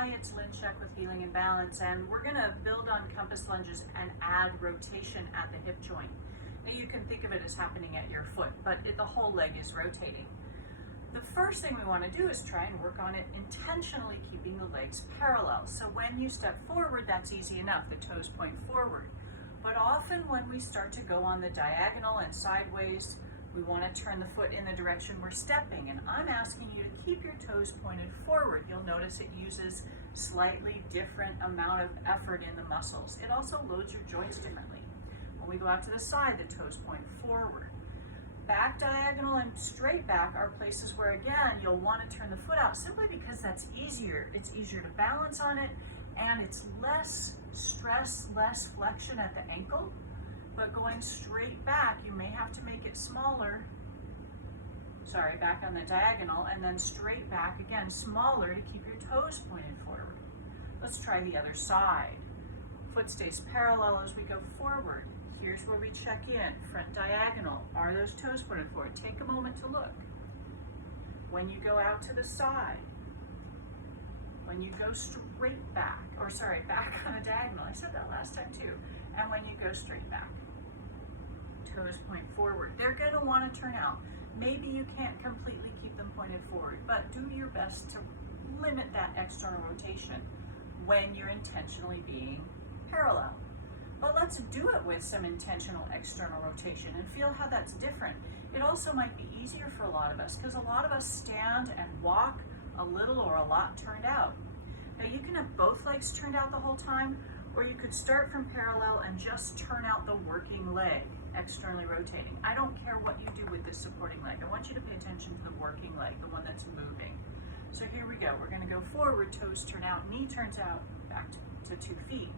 Hi, it's Lynn Sheck with Healing and Balance, and we're going to build on compass lunges and add rotation at the hip joint. Now you can think of it as happening at your foot, but the whole leg is rotating. The first thing we want to do is try and work on it intentionally keeping the legs parallel. So when you step forward, that's easy enough, the toes point forward. But often when we start to go on the diagonal and sideways, we want to turn the foot in the direction we're stepping, and I'm asking you to keep your toes pointed forward. You'll notice it uses slightly different amount of effort in the muscles. It also loads your joints differently. When we go out to the side, the toes point forward. Back diagonal and straight back are places where, again, you'll want to turn the foot out simply because that's easier. It's easier to balance on it, and it's less stress, less flexion at the ankle. But going straight back, you may have to make it smaller. Sorry, back on the diagonal, and then straight back again, smaller to keep your toes pointed forward. Let's try the other side. Foot stays parallel as we go forward. Here's where we check in, front diagonal. Are those toes pointed forward? Take a moment to look. When you go out to the side, when you go straight back, or sorry, back on a diagonal, I said that last time too, and when you go straight back, toes point forward. They're going to want to turn out. Maybe you can't completely keep them pointed forward, but do your best to limit that external rotation when you're intentionally being parallel. But let's do it with some intentional external rotation and feel how that's different. It also might be easier for a lot of us because a lot of us stand and walk a little or a lot turned out. Now you can have both legs turned out the whole time, or you could start from parallel and just turn out the working leg, externally rotating. I don't care what you do with this supporting leg. I want you to pay attention to the working leg, the one that's moving. So here we go. We're going to go forward, toes turn out, knee turns out, back to 2 feet.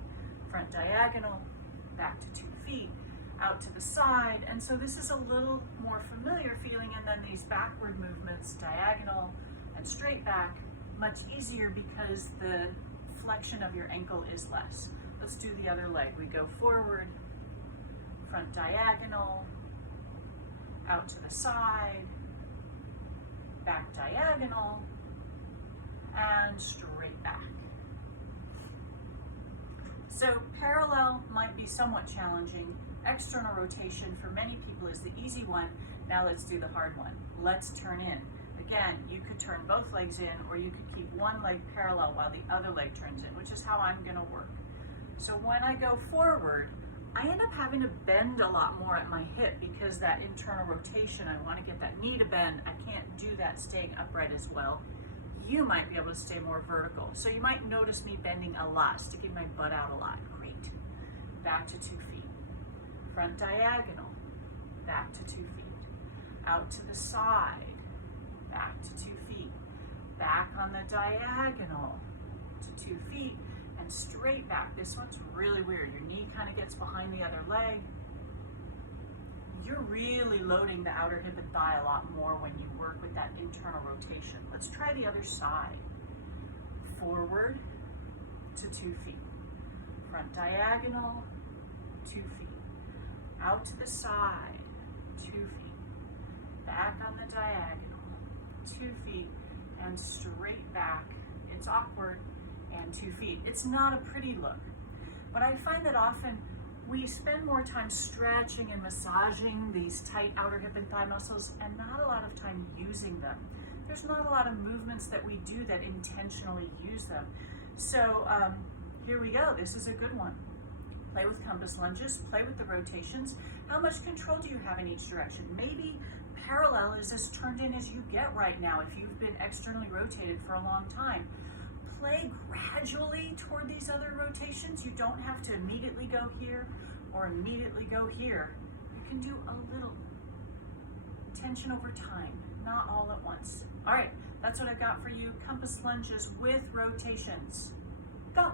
Front diagonal, back to 2 feet, out to the side. And so this is a little more familiar feeling, and then these backward movements, diagonal and straight back, much easier because the flexion of your ankle is less. Let's do the other leg. We go forward, front diagonal, out to the side, back diagonal, and straight back. So parallel might be somewhat challenging. External rotation for many people is the easy one. Now let's do the hard one. Let's turn in. Again, you could turn both legs in, or you could keep one leg parallel while the other leg turns in, which is how I'm going to work. So when I go forward, I end up having to bend a lot more at my hip because that internal rotation, I want to get that knee to bend. I can't do that staying upright as well. You might be able to stay more vertical. So you might notice me bending a lot, sticking my butt out a lot. Great. Back to 2 feet. Front diagonal, back to 2 feet. Out to the side, back to 2 feet. Back on the diagonal to 2 feet, and straight back. This one's really weird. Your knee kind of gets behind the other leg. You're really loading the outer hip and thigh a lot more when you work with that internal rotation. Let's try the other side. Forward to 2 feet. Front diagonal, 2 feet. Out to the side, 2 feet. Back on the diagonal, 2 feet, and straight back. It's awkward, and 2 feet. It's not a pretty look, but I find that often we spend more time stretching and massaging these tight outer hip and thigh muscles and not a lot of time using them. There's not a lot of movements that we do that intentionally use them. So here we go. This is a good one. Play with compass lunges, play with the rotations. How much control do you have in each direction? Maybe parallel is as turned in as you get right now if you've been externally rotated for a long time. Play gradually toward these other rotations. You don't have to immediately go here or immediately go here. You can do a little tension over time, not all at once. All right, that's what I've got for you. Compass lunges with rotations. Go.